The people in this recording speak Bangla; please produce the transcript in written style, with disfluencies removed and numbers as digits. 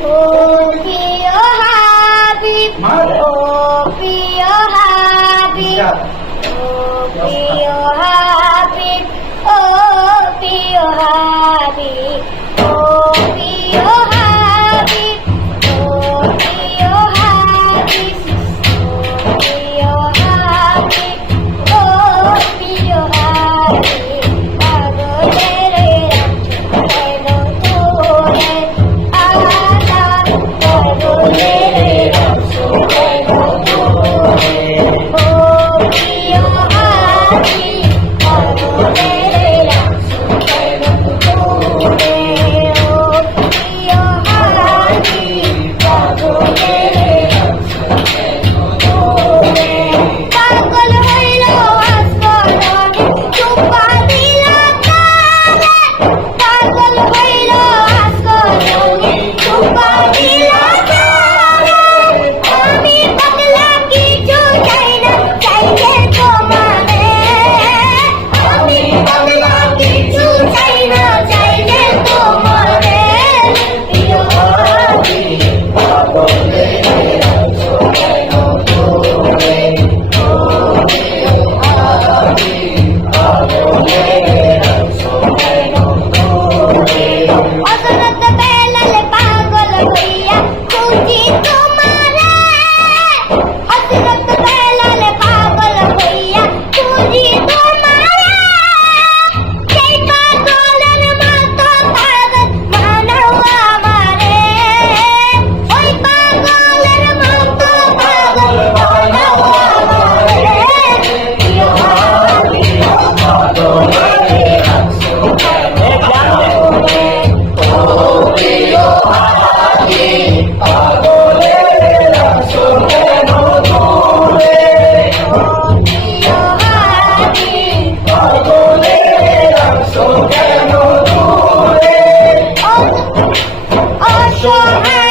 Oh, Pio Habib, oh, Pio Habib, oh, Pio Habib, oh, Pio Habib, oh, Pio Habib, oh, Pio Habib, Pio Habib, oh, Pio Habib, Pago tere ram chukeno tore, Ada pago tere ram chukeno tore, oh, Pio Habib, Pago tere ram chukeno tore, oh, Pio Habib, Pago tere ram chukeno tore, পাগল হইল আসমানে চুপা দিলা কানে, পাগল হইল আসমানে চুপা দিলা কানে, আমি পাগলা কিছু চাই না চাইলে তোমারে, আমি পাগলা কিছু চাই না চাইলে তোমারে, প্রিয় হাবিব পাগলে চোখেনো তোরে, অজরত বেলাল পাগল হইয়া খুঁজি তোমারে, হযরত বেলাল পাগল হইয়া খুঁজি তোমারে, সেই পাগলের মতো পাগল বানাও আমারে, ওই পাগলের মতো পাগল বানাও আমারে, প্রিয় হাবিব পাগলে চোখেনো তোরে, প্রিয় হাবিব পাগলে চোখেনো তোরে, প্রিয় হাবিব পাগলে চোখেনো তোরে, অসহায়